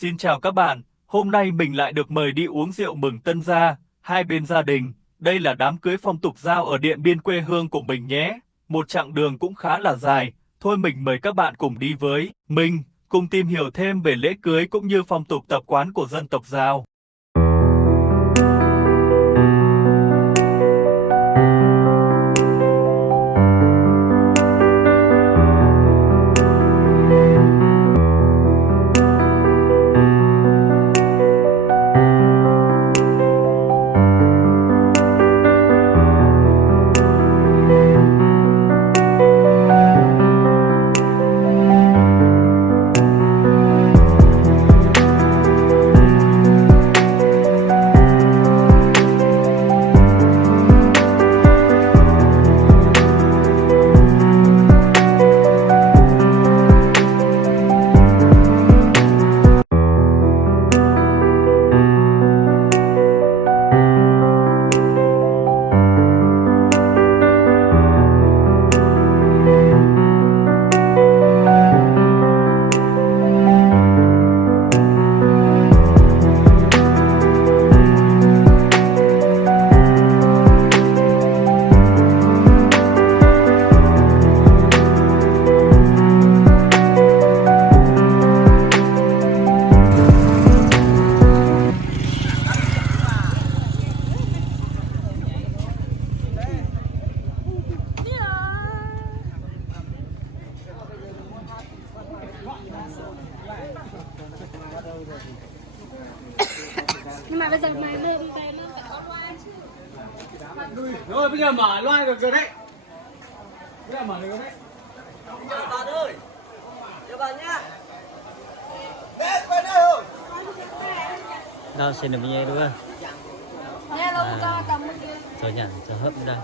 Xin chào các bạn, hôm nay mình lại được mời đi uống rượu mừng tân gia, hai bên gia đình. Đây là đám cưới phong tục Dao ở Điện Biên quê hương của mình nhé. Một chặng đường cũng khá là dài, thôi mình mời các bạn cùng đi với mình, cùng tìm hiểu thêm về lễ cưới cũng như phong tục tập quán của dân tộc Dao. Nhưng mà bây giờ mày đưa đi về luôn cả con loa. Rồi bây giờ mở loa được rồi đấy. Bây giờ mở được rồi đấy. Chào bạn ơi. Chào bạn nha. Mẹ về đây rồi. Đâu xin được bao đúng không? Nghe luôn cho cầm một cái. Rồi nhỉ, cho hấp đây.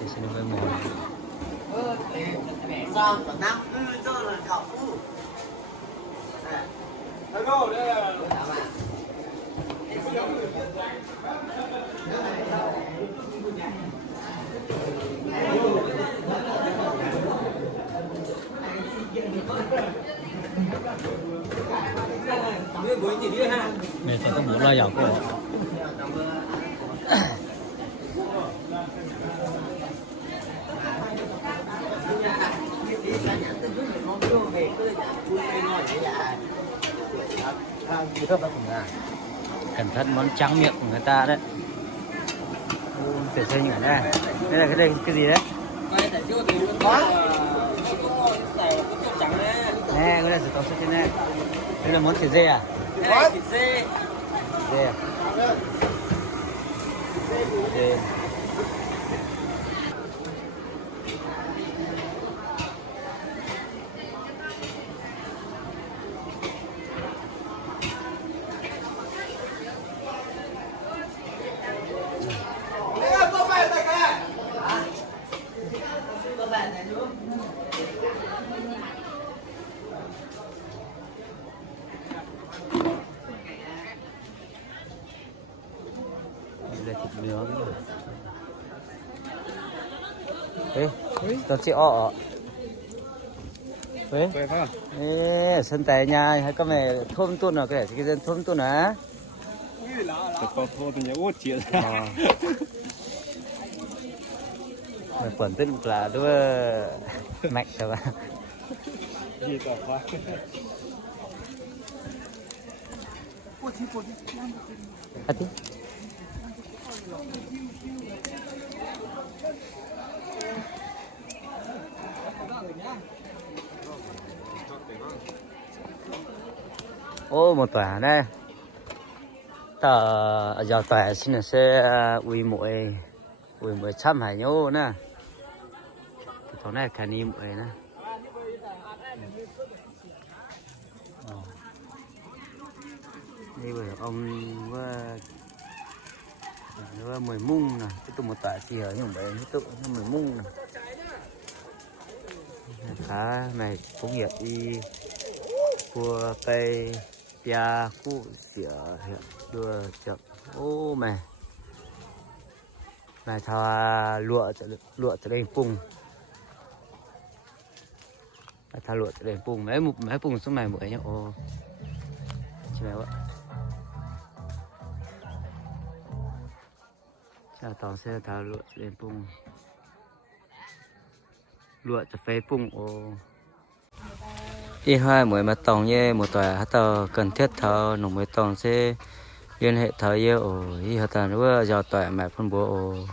Thì xin được bao mồi. Sao còn năm cho là cậu. Hello, đây là Mẹ phải có bún lo dầu của cẩn thận món trắng miệng của người ta đấy. Phải xây ở đây. Đây là cái gì đấy? Nè, cái này sẽ có trên đây. Đây là món thịt dê à? Thịt dê. Dê à? Dê. Đây là thịt nướng. Ê, tao sẽ ọ. Ê, ê, sân tay nha, hay có mẹ thôm tuôn nào cái dân thôm tuôn à? có thô thì nhớ út chuyện. Mẹ quẩn tên là đứa mạnh rồi bạn. Gì tao khoa. À, tí. Ô, một tòa đây. Tờ giờ tòa xin là sẽ ui muội trăm hải nhô nè. Cái chỗ này cả ni muội nè. Đây bởi ông với mười mung nè, cái tụ một tòa xì ở những bảy cái tụ mười mung nè. Khá này công nghiệp đi cua cây pia cụ xỉa hiện đưa chậm ô mày thà lụa trở đây phùng thả luộc để pung mấy pung số mày mới nhá ô chứ mày vậy chào tàu xe thả luộc để pung luộc cho phê pung ô y hai mỗi mà tòng như một tòa hát tàu cần thiết thợ nông mới tòng sẽ liên hệ thợ yêu ồ y hạt tàu nữa giờ tòa mẹ phân bố ồ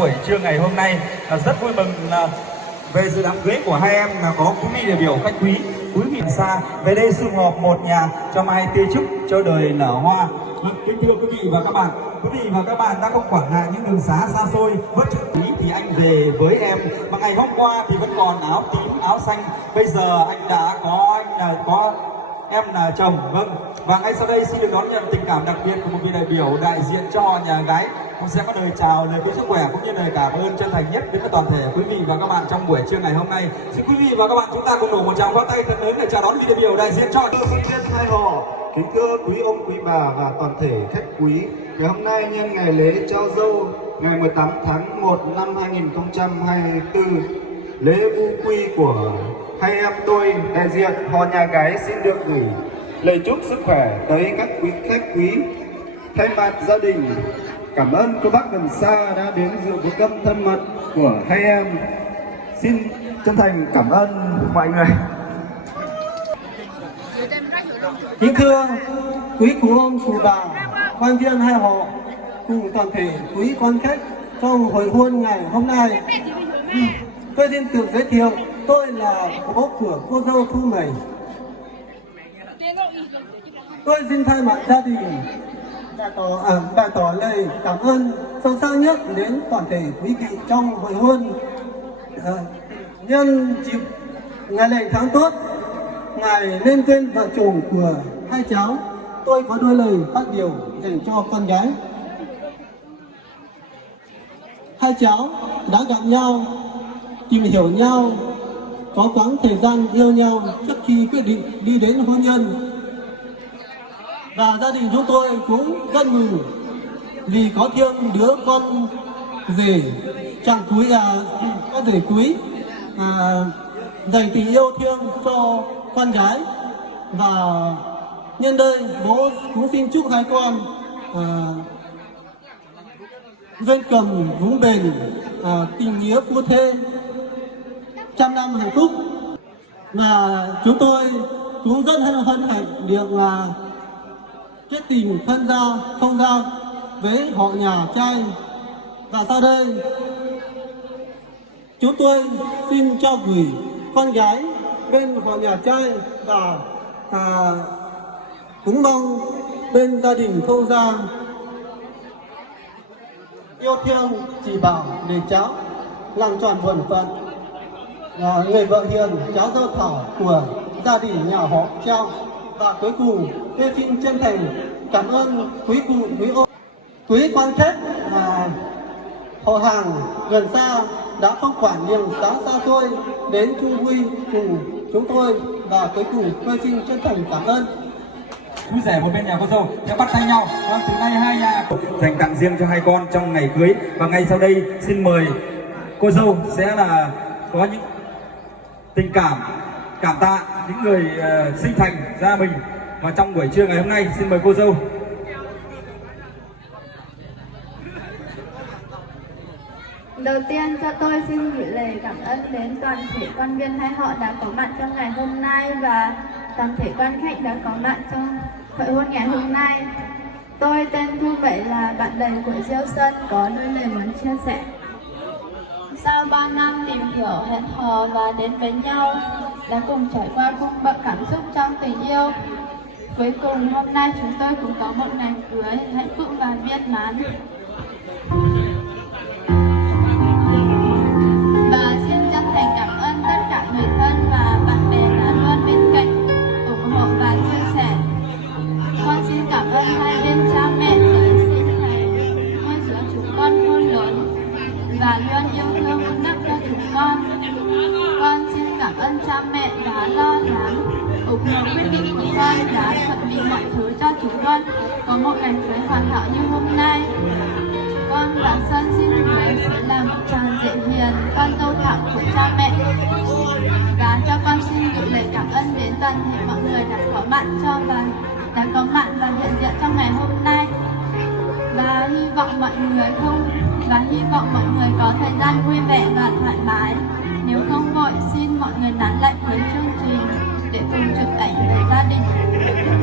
buổi trưa ngày hôm nay rất vui mừng về dự đám cưới của hai em là có quý vị đại biểu khách quý vị xa về đây sum họp một nhà cho mai tươi chúc cho đời nở hoa. Kính thưa quý vị và các bạn đã không quản ngại những đường xá xa xôi bất chút ý thì anh về với em, mà ngày hôm qua thì vẫn còn áo tím áo xanh, bây giờ anh đã có em là chồng. Vâng, và ngay sau đây xin được đón nhận tình cảm đặc biệt của một vị đại biểu đại diện cho họ nhà gái, cũng sẽ có lời chào, lời chúc sức khỏe cũng như lời cảm ơn chân thành nhất đến với toàn thể quý vị và các bạn trong buổi trưa ngày hôm nay. Xin quý vị và các bạn chúng ta cùng đổ một tràng pháo tay thật lớn để chào đón vị đại biểu đại diện cho quý nhân hai họ, kính thưa quý ông quý bà và toàn thể khách quý. Ngày hôm nay nhân ngày lễ trao dâu ngày 18 tháng 1 năm 2024, lễ vu quy của hai em tôi, đại diện họ nhà gái xin được gửi lời chúc sức khỏe tới các quý khách quý. Thay mặt gia đình cảm ơn cô bác gần xa đã đến dự bữa cơm thân mật của hai em. Xin chân thành cảm ơn mọi người. Kính thưa quý cụ ông cụ bà, quan viên hai họ cùng toàn thể quý quan khách trong hồi hôn ngày hôm nay, tôi xin tự giới thiệu, tôi là bố của cô dâu Thu Mẩy. Tôi xin thay mặt gia đình bày tỏ lời cảm ơn sâu sắc nhất đến toàn thể quý vị trong hồi hôn. Nhân dịp ngày lành tháng tốt, Ngài lên tên vợ chồng của hai cháu, tôi có đôi lời phát biểu dành cho con gái. Hai cháu đã gặp nhau, tìm hiểu nhau, có quãng thời gian yêu nhau trước khi quyết định đi đến hôn nhân. Và gia đình chúng tôi cũng rất mừng vì có thêm đứa con rể chàng cuối con rể quý dành tình yêu thương cho con gái. Và nhân đây bố cũng xin chúc hai con duyên cầm vững bền, tình nghĩa phu thê, trăm năm hạnh phúc. Và chúng tôi cũng rất hân hạnh được kết tình thân gia thông gia với họ nhà trai. Và sau đây chúng tôi xin cho gửi con gái bên họ nhà trai và cũng mong bên gia đình thông gia yêu thương chỉ bảo để cháu làm tròn bổn phận người vợ hiền, cháu dâu thảo của gia đình nhà họ Trao. Và cuối cùng tôi xin chân thành cảm ơn quý cụ, quý quan khách họ hàng gần xa đã không quản đường xá xa xôi đến chung vui cùng chúng tôi. Và cuối cùng tôi xin chân thành cảm ơn. Chú rể một bên nhà cô dâu sẽ bắt tay nhau. Vâng, từ nay hai nhà dành tặng riêng cho hai con trong ngày cưới. Và ngay sau đây xin mời cô dâu sẽ là có những tình cảm tạ những người sinh thành ra mình. Và trong buổi trưa ngày hôm nay xin mời cô dâu. Đầu tiên cho tôi xin gửi lời cảm ơn đến toàn thể quan viên hai họ đã có mặt trong ngày hôm nay và toàn thể quan khách đã có mặt trong hội hôn ngày hôm nay. Tôi tên Thu Bảy, là bạn đời của Diêu Xuân, có đôi lời muốn chia sẻ. Sau 3 năm tìm hiểu, hẹn hò và đến với nhau, đã cùng trải qua cung bậc cảm xúc trong tình yêu. Cuối cùng hôm nay chúng tôi cũng có một ngày cưới hạnh phúc và viên mãn. Và xin chân thành cảm ơn tất cả người thân và bạn bè đã luôn bên cạnh, ủng hộ và chia sẻ. Con xin cảm ơn hai bên cha mẹ đã sinh thành nuôi dưỡng chúng con khôn lớn và luôn yêu thương vun đắp cho chúng con. Con xin cảm ơn cha mẹ đã lo lắng, ủng hộ quyết định của con, đã chuẩn bị mọi thứ cho chúng con có một ngày cưới hoàn hảo như hôm nay. Con và Sơn xin gửi sẽ là một chàng rể hiền, con dâu thảo của cha mẹ. Và cho con xin gửi lời cảm ơn đến toàn thể mọi người đã có mặt và hiện diện trong ngày hôm nay. Và hy vọng mọi người có thời gian vui vẻ và thoải mái. Nếu không vội, xin mọi người nán lại với chương trình để cùng chụp ảnh với gia đình.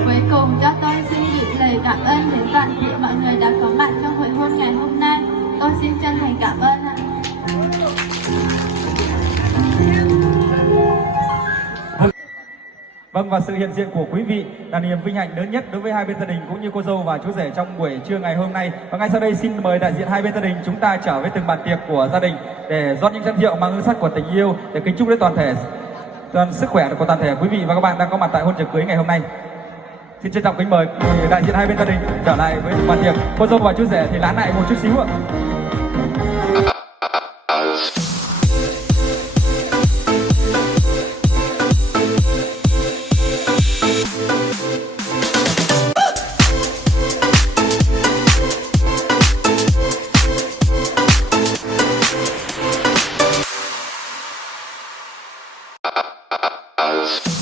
Cuối cùng cho tôi xin gửi lời cảm ơn đến toàn thể mọi người đã có mặt trong hội hôn ngày hôm nay. Tôi xin chân thành cảm ơn ạ. Vâng, và sự hiện diện của quý vị là niềm vinh hạnh lớn nhất đối với hai bên gia đình cũng như cô dâu và chú rể trong buổi trưa ngày hôm nay. Và ngay sau đây xin mời đại diện hai bên gia đình chúng ta trở với từng bàn tiệc của gia đình để rót những chén rượu mang hương sắc của tình yêu để kính chúc đến toàn sức khỏe của toàn thể quý vị và các bạn đang có mặt tại hôn trường cưới ngày hôm nay. Xin trân trọng kính mời đại diện hai bên gia đình trở lại với bàn tiệc. Cô dâu và chú rể thì lán lại một chút xíu ạ. House.